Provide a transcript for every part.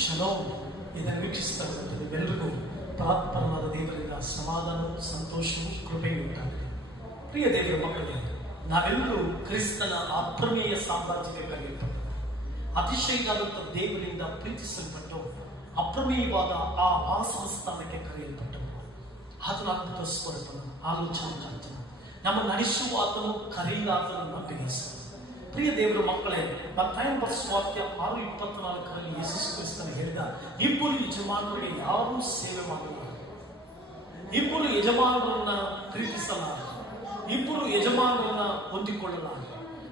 Shalom, ಇದನ್ನು ವೀಕ್ಷಿಸ್ತಾ ಎಲ್ಲರಿಗೂ ಪರಾತ್ಪರವಾದ ದೇವರಿಂದ ಸಮಾಧಾನ ಸಂತೋಷವು ಕೃಪೆಯು ಉಂಟಾಗಿದೆ ಪ್ರಿಯ ದೇವರ ಮಕ್ಕಳೇ, ನಾವೆಲ್ಲರೂ ಕ್ರಿಸ್ತನ ಅಪ್ರಮೇಯ ಸಾಮ್ರಾಜ್ಯಕ್ಕೆ ಕರೆಯಲ್ಪಟ್ಟು ಅತಿಶಯವಾದಂಥ ದೇವರಿಂದ ಪ್ರೀತಿಸಲ್ಪಟ್ಟು, ಅಪ್ರಮೇಯವಾದ ಆ ವಾಸನ ಸ್ಥಾನಕ್ಕೆ ಕರೆಯಲ್ಪಟ್ಟವು ಆತನ ಅದ್ಭುತ ಸ್ವರೂಪನ ಆಲೋಚನೆ ಕಾಣ್ತಾನೆ ನಮ್ಮ ನಡೆಸುವ ಆತನು, ಕರೆಯಿಲ್ಲ ಆತನನ್ನು ಅಭಿನಯಿಸ ಪ್ರಿಯ ದೇವರ ಮಕ್ಕಳೇ ಮತ್ತಾಯ ವಾಕ್ಯ ಆರು ಇಪ್ಪತ್ನಾಲ್ಕರಲ್ಲಿ ಯೇಸು ಕ್ರಿಸ್ತನು ಹೇಳಿದ ಇಬ್ಬರು ಯಜಮಾನರಿಗೆ ಯಾರೂ ಸೇವೆ ಮಾಡಬಾರದು. ಇಬ್ಬರು ಯಜಮಾನರನ್ನ ಪ್ರೀತಿಸಲಾರ ಇಬ್ಬರು ಯಜಮಾನರನ್ನ ಹೊಂದಿಕೊಳ್ಳಲಾರ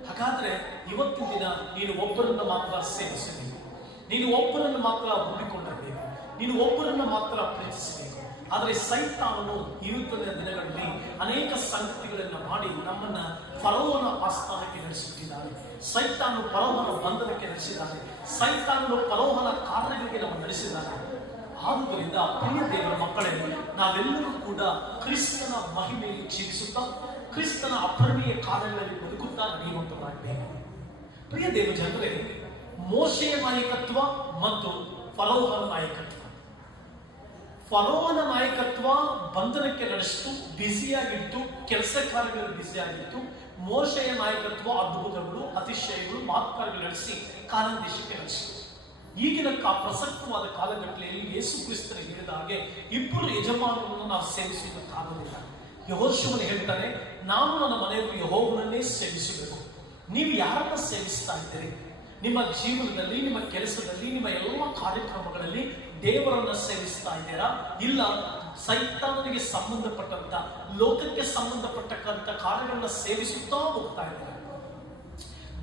ಹಾಗಾದ್ರೆ ಇವತ್ತಿನ ದಿನ ನೀನು ಒಬ್ಬರನ್ನ ಮಾತ್ರ ಸೇವಿಸಬೇಕು. ನೀನು ಒಬ್ಬರನ್ನು ಮಾತ್ರ ಹೊಂದಿಕೊಂಡಿರಬೇಕು. ನೀನು ಒಬ್ಬರನ್ನ ಮಾತ್ರ ಪ್ರೀತಿಸಬೇಕು. ಆದರೆ ಸೈತಾನನು ಇವತ್ತಿನ ಅನೇಕ ಸಂಗತಿಗಳನ್ನು ಮಾಡಿ ನಮ್ಮನ್ನ ಫರೋವನ ಆಸ್ಥಾನಕ್ಕೆ ನಡೆಸುತ್ತಿದ್ದಾರೆ ಸೈತಾನು ಪರೋಹನ ಬಂಧನಕ್ಕೆ ನಡೆಸಿದ್ದಾರೆ. ಸೈತಾನು ಪರೋಹನ ಕಾರ್ಯಗಳಿಗೆ ನಮ್ಮ ನಡೆಸಿದ್ದಾರೆ. ಆದುದರಿಂದ ಪ್ರಿಯ ದೇವರ ಮಕ್ಕಳೇ, ನಾವೆಲ್ಲರೂ ಕೂಡ ಕ್ರಿಸ್ತನ ಮಹಿಮೆಯಲ್ಲಿ ಜೀವಿಸುತ್ತಾ, ಕ್ರಿಸ್ತನ ಅಪ್ರಮೀಯ ಕಾರ್ಯಗಳಲ್ಲಿ ಬದುಕುತ್ತಾ ನಡೆಯುವಂತರಾಗಬೇಕು ಪ್ರಿಯ ದೇವ ಜನರೇ ಮೋಶೆಯ ನಾಯಕತ್ವ ಮತ್ತು ಫರೋಹನ ನಾಯಕತ್ವ. ಫರೋವನ ನಾಯಕತ್ವ ಬಂಧನಕ್ಕೆ ನಡೆಸಿತು, ಬ್ಯುಸಿಯಾಗಿತ್ತು, ಕೆಲಸ ಕಾರ್ಯಗಳು ಬ್ಯುಸಿಯಾಗಿತ್ತು. ಮೋಶೆಯ ನಾಯಕತ್ವ ಅದ್ಭುತಗಳು, ಅತಿಶಯಗಳು ಮಹತ್ಕಾರಗಳು ನಡೆಸಿ ಕಾಲಂದೇಶಕ್ಕೆ ದೇಶಕ್ಕೆ ನಡೆಸಿತು. ಈಗಿನ ಕಾ, ಪ್ರಸಕ್ತವಾದ ಕಾಲಘಟ್ಟದಲ್ಲಿ ಯೇಸು ಕ್ರಿಸ್ತನ ಹೇಳಿದ ಹಾಗೆ ಇಬ್ಬರು ಯಜಮಾನರನ್ನು ನಾವು ಸೇವಿಸುವುದಕ್ಕಾಗುವುದಿಲ್ಲ ಯಹೋಶುವನು ಹೇಳ್ತಾರೆ ನಾನು ನನ್ನ ಮನೆಯವರು ಯಹೋವನನ್ನೇ ಸೇವಿಸಬೇಕು. ನೀವು ಯಾರನ್ನ ಇದ್ದೀರಿ ನಿಮ್ಮ ಜೀವನದಲ್ಲಿ, ನಿಮ್ಮ ಕೆಲಸದಲ್ಲಿ, ನಿಮ್ಮ ಎಲ್ಲ ಕಾರ್ಯಕ್ರಮಗಳಲ್ಲಿ ದೇವರನ್ನ ಸೇವಿಸ್ತಾ ಇದ್ದೀರಾ? ಇಲ್ಲ, ಸೈತಾನನಿಗೆ ಸಂಬಂಧಪಟ್ಟಂತ, ಲೋಕಕ್ಕೆ ಸಂಬಂಧಪಟ್ಟಕ್ಕಂತ ಕಾರ್ಯಗಳನ್ನ ಸೇವಿಸುತ್ತಾ ಹೋಗ್ತಾ ಇದ್ದೀರಾ?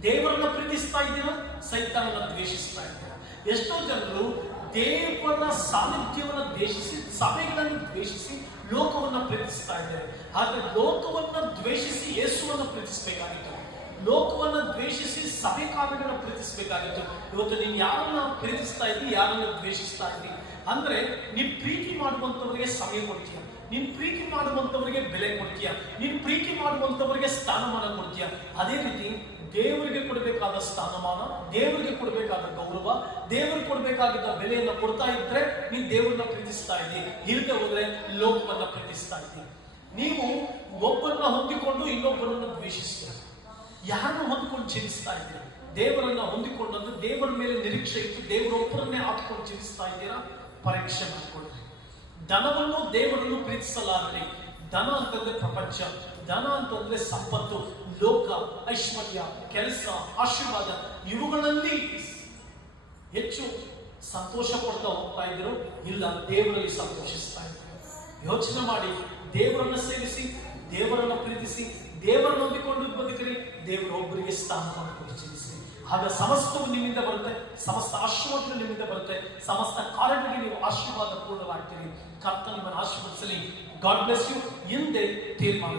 ದೇವರನ್ನ ಪ್ರೀತಿಸ್ತಾ ಇದ್ದೀರಾ? ಸೈತಾನನ್ನ ದ್ವೇಷಿಸ್ತಾ ಇದ್ದೀರಾ? ಎಷ್ಟೋ ಜನರು ದೇವರ ಸಾನ್ನಿಧ್ಯವನ್ನು ದ್ವೇಷಿಸಿ, ಸಭೆಗಳನ್ನು ದ್ವೇಷಿಸಿ, ಲೋಕವನ್ನ ಪ್ರೀತಿಸ್ತಾ ಇದ್ದಾರೆ. ಆದ್ರೆ ಲೋಕವನ್ನ ದ್ವೇಷಿಸಿ ಯೇಸುವನ್ನು ಪ್ರೀತಿಸಬೇಕಾಗಿತ್ತು. ಲೋಕವನ್ನ ದ್ವೇಷಿಸಿ ಸಭೆ ಕಾರ್ಯಗಳನ್ನ ಪ್ರೀತಿಸಬೇಕಾಗಿತ್ತು. ಇವತ್ತು ನೀನು ಯಾರನ್ನ ಪ್ರೀತಿಸ್ತಾ ಇದ್ದಿ, ಯಾರನ್ನ ದ್ವೇಷಿಸ್ತಾ ಇದ್ದಿ? ಅಂದ್ರೆ ನೀನ್ ಪ್ರೀತಿ ಮಾಡುವಂತವರಿಗೆ ಸಮಯ ಕೊಡ್ತೀಯ? ನಿನ್ ಪ್ರೀತಿ ಮಾಡುವಂತವರಿಗೆ ಬೆಲೆ ಕೊಡ್ತೀಯ? ನಿನ್ ಪ್ರೀತಿ ಮಾಡುವಂತವರಿಗೆ ಸ್ಥಾನಮಾನ ಕೊಡ್ತೀಯ? ಅದೇ ರೀತಿ ದೇವರಿಗೆ ಕೊಡಬೇಕಾದ ಸ್ಥಾನಮಾನ, ದೇವರಿಗೆ ಕೊಡಬೇಕಾದ ಗೌರವ ದೇವರಿಗೆ ಕೊಡಬೇಕಾಗಿದ್ದ ಬೆಲೆಯನ್ನು ಕೊಡ್ತಾ ಇದ್ರೆ ನೀನ್ ದೇವರನ್ನ ಪ್ರೀತಿಸ್ತಾ ಇದ್ದೀನಿ ಇಲ್ಲದೆ ಹೋದ್ರೆ ಲೋಕವನ್ನ ಪ್ರೀತಿಸ್ತಾ ಇದ್ದೀನಿ ನೀವು ಒಬ್ಬರನ್ನ ಹೊಂದಿಕೊಂಡು ಇನ್ನೊಬ್ಬರನ್ನ ದ್ವೇಷಿಸ್ತೀರ. ಯಾರನ್ನು ಹೊಂದ್ಕೊಂಡು ಜೀವಿಸ್ತಾ ಇದ್ದೀರಾ? ದೇವರನ್ನ ಹೊಂದಿಕೊಂಡಂತ ದೇವರ ಮೇಲೆ ನಿರೀಕ್ಷೆ ಇಟ್ಟು ದೇವರೊಬ್ಬರನ್ನೇ ಆತ್ಕೊಂಡು ಜೀವಿಸ್ತಾ ಇದ್ದೀರಾ? ಪರೀಕ್ಷೆ ಮಾಡಿಕೊಳ್ಳಿ. ಧನವನ್ನು ದೇವರನ್ನು ಪ್ರೀತಿಸಲಾರದೆ, ಧನ ಅಂತಂದ್ರೆ ಪ್ರಪಂಚ, ಧನ ಅಂತಂದ್ರೆ ಸಂಪತ್ತು, ಲೋಕ, ಐಶ್ವರ್ಯ, ಕೆಲಸ, ಆಶೀರ್ವಾದ, ಇವುಗಳಲ್ಲಿ ಹೆಚ್ಚು ಸಂತೋಷ ಪಡ್ತಾ ಹೋಗ್ತಾ ಇದ್ರು ಇಲ್ಲ ದೇವರಲ್ಲಿ ಸಂತೋಷಿಸ್ತಾ ಇದ್ರು ಯೋಚನೆ ಮಾಡಿ ದೇವರನ್ನ ಸೇವಿಸಿ ದೇವರನ್ನ ಪ್ರೀತಿಸಿ ದೇವರನ್ನು ಹೊಂದಿಕೊಂಡು ಬದುಕರಿ ದೇವರೊಬ್ಬರಿಗೆ ಸ್ಥಾನವನ್ನು ಪರಿಚಯಿಸಿ ಆಗ ಸಮಸ್ತವು ನಿಮ್ಮಿಂದ ಬರುತ್ತೆ, ಸಮಸ್ತ ಆಶೀರ್ವಾದ ನಿಮ್ಮಿಂದ ಬರುತ್ತೆ, ಸಮಸ್ತ ಕಾರ್ಯಗಳಿಗೆ ನೀವು ಆಶೀರ್ವಾದ ಪೂರ್ಣವಾಗ್ತೀರಿ ಕರ್ತ ನಿಮ್ಮನ್ನು ಆಶೀರ್ವದಿಸಲಿ. ಗಾಡ್ ಬ್ಲೆಸ್ ಯು ಹಿಂದೆ ತೀರ್ಮಾನ